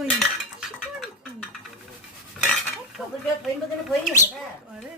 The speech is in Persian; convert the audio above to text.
कोई शिकवानी कोई ખબર કે ભાઈ બધાને ભાઈ હતા અરે